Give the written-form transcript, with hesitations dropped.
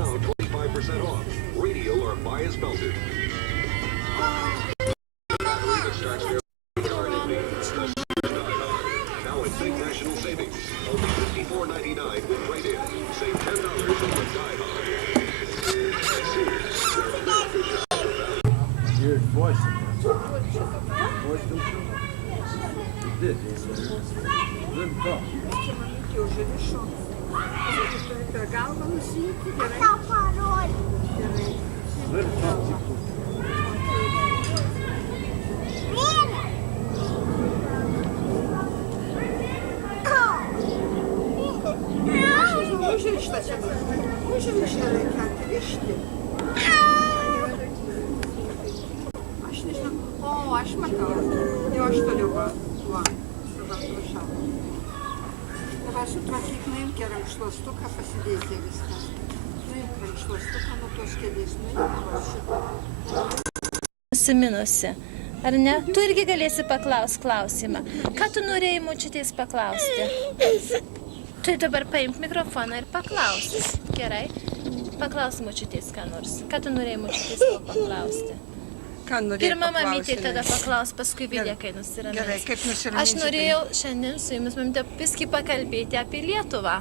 now 25% off. Radial or bias belted. Battery that starts there. Now at Big National Savings. Only $54.99 with trade-in. Save $10 on the Die Hard. You're voicing it. You did. Good talk. O, aš matau. Jau aš toliau va. Dabar sutvarkyk, nuimk rankšluostuką, pasidėti viską. Nuimk rankšluostuką nuo tos kėdės, nuimk šitą. Nusiminusi. Ar ne? Tu irgi galėsi paklausti klausimą. Ką tu norėjai močiutės paklausti? Tai dabar paimk mikrofoną ir paklausi. Gerai? Paklaus močiutės ką nors. Ką tu norėjai močiutės paklausti? Pirma mamytė tada paklaus, paskui Vilija, kai nusiramins. Gerai, kaip nusiramins? Aš norėjau šiandien su jumis, mamytė, biskį pakalbėti apie Lietuvą.